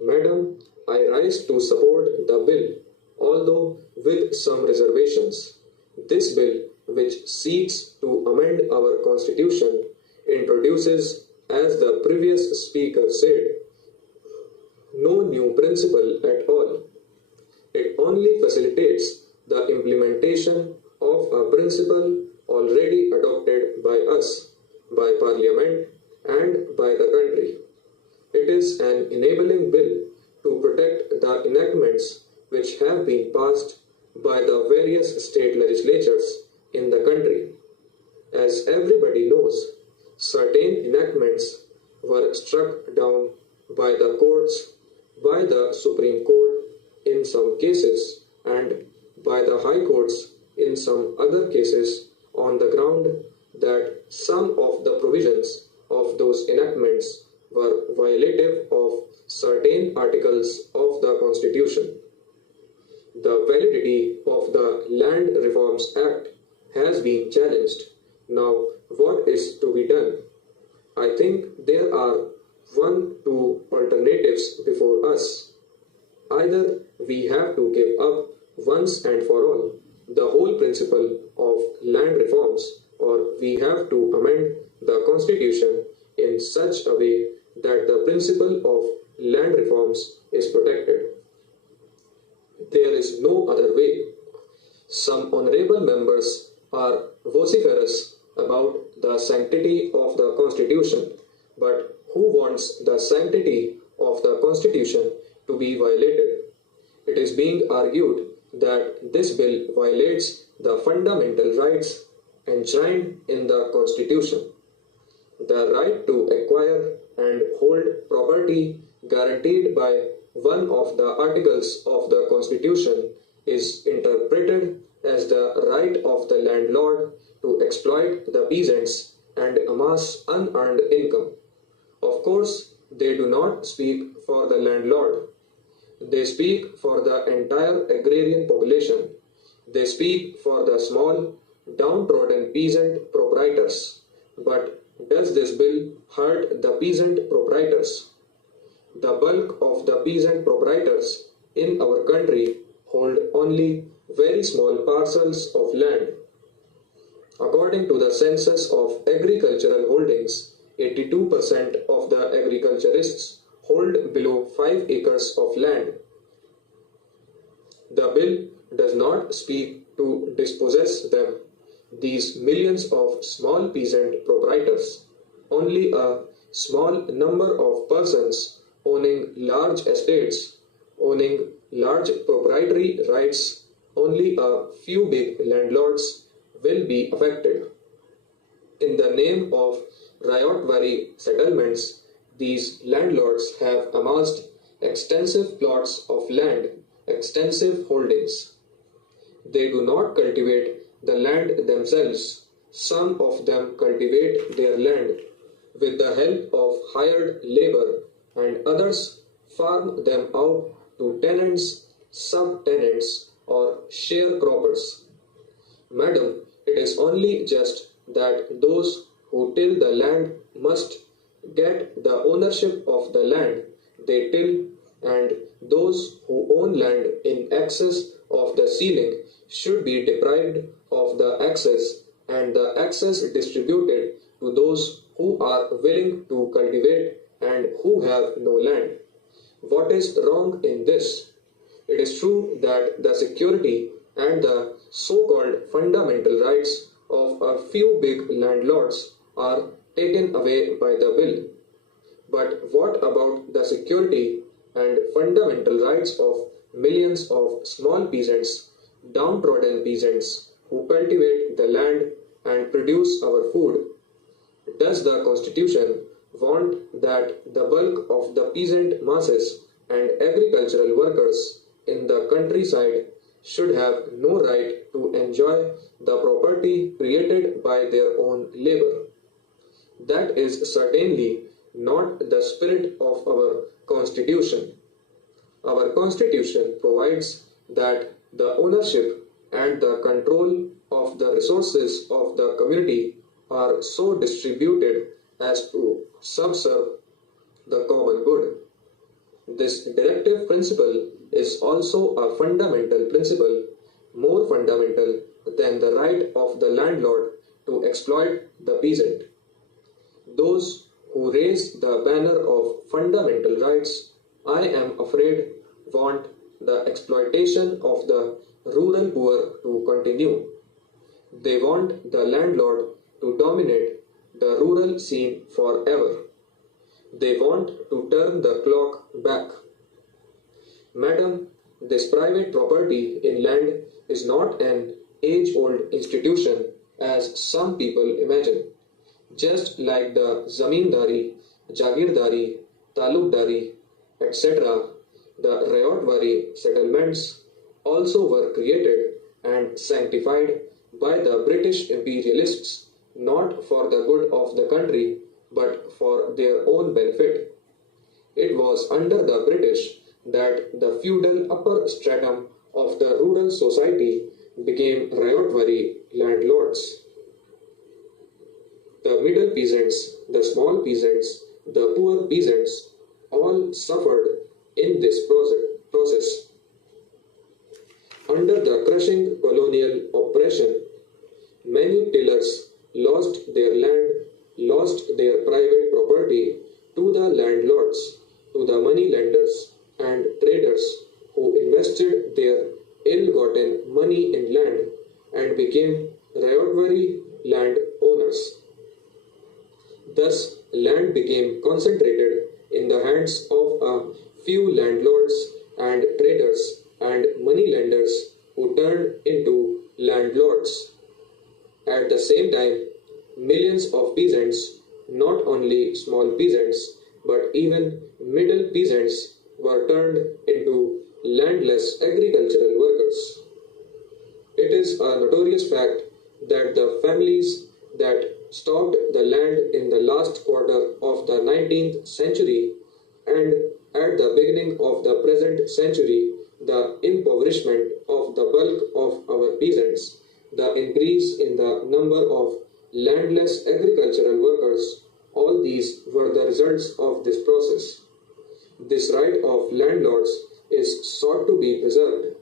Madam, I rise to support the bill, although with some reservations. This bill, which seeks to amend our constitution, introduces, as the previous speaker said, no new principle at all. It only facilitates the implementation of a principle already adopted by us, by Parliament, and by the country. It is an enabling bill to protect the enactments which have been passed by the various state legislatures in the country. As everybody knows, certain enactments were struck down by the courts, by the Supreme Court in some cases, and by the High Courts in some other cases on the ground that some of the provisions of those enactments were violative of certain articles of the Constitution. The validity of the Land Reforms Act has been challenged. Now, what is to be done? I think there are two alternatives before us. Either we have to give up once and for all the whole principle of land reforms, or we have to amend the Constitution in such a way that the principle of land reforms is protected. There is no other way. Some honorable members are vociferous about the sanctity of the Constitution, but who wants the sanctity of the Constitution to be violated? It is being argued that this bill violates the fundamental rights enshrined in the Constitution. The right to acquire and hold property guaranteed by one of the articles of the Constitution is interpreted as the right of the landlord to exploit the peasants and amass unearned income. Of course, they do not speak for the landlord. They speak for the entire agrarian population. They speak for the small, downtrodden peasant proprietors. But does this bill hurt the peasant proprietors? The bulk of the peasant proprietors in our country hold only very small parcels of land. According to the census of agricultural holdings, 82% of the agriculturists hold below 5 acres of land. The bill does not speak to dispossess them, these millions of small peasant proprietors. Only a small number of persons owning large estates, owning large proprietary rights, only a few big landlords will be affected. In the name of riotwary settlements, these landlords have amassed extensive plots of land, extensive holdings. They do not cultivate the land themselves. Some of them cultivate their land with the help of hired labor, and others farm them out to tenants, subtenants, or sharecroppers. Madam, it is only just that those who till the land must get the ownership of the land they till, and those who own land in excess of the ceiling should be deprived of the excess, and the excess distributed to those who are willing to cultivate and who have no land. What is wrong in this? It is true that the security and the so-called fundamental rights of a few big landlords are taken away by the bill. But what about the security and fundamental rights of millions of small peasants, downtrodden peasants, who cultivate the land and produce our food? Does the Constitution want that the bulk of the peasant masses and agricultural workers in the countryside should have no right to enjoy the property created by their own labor? That is certainly not the spirit of our Constitution. Our Constitution provides that the ownership and the control of the resources of the community are so distributed as to subserve the common good. This directive principle is also a fundamental principle, more fundamental than the right of the landlord to exploit the peasant. Those who raise the banner of fundamental rights, I am afraid, want the exploitation of the rural poor to continue. They want the landlord to dominate the rural scene forever. They want to turn the clock back. Madam, this private property in land is not an age-old institution as some people imagine. Just like the zamindari, jagirdari, talukdari, etc., the Rayotwari settlements also were created and sanctified by the British imperialists not for the good of the country but for their own benefit. It was under the British that the feudal upper stratum of the rural society became Rayotwari landlords. The middle peasants, the small peasants, the poor peasants all suffered in this process. Under the crushing colonial oppression, many tillers lost their land, lost their private property to the landlords, to the money lenders and traders who invested their ill-gotten money in land and became Rayotwari land owners. Thus, land became concentrated in the hands of a few landlords and traders and money lenders who turned into landlords. At the same time, millions of peasants, not only small peasants, but even middle peasants, were turned into landless agricultural workers. It is a notorious fact that the families that stocked the land in the last quarter of the 19th century and at the beginning of the present century, the impoverishment of the bulk of our peasants, the increase in the number of landless agricultural workers, all these were the results of this process. This right of landlords is sought to be preserved.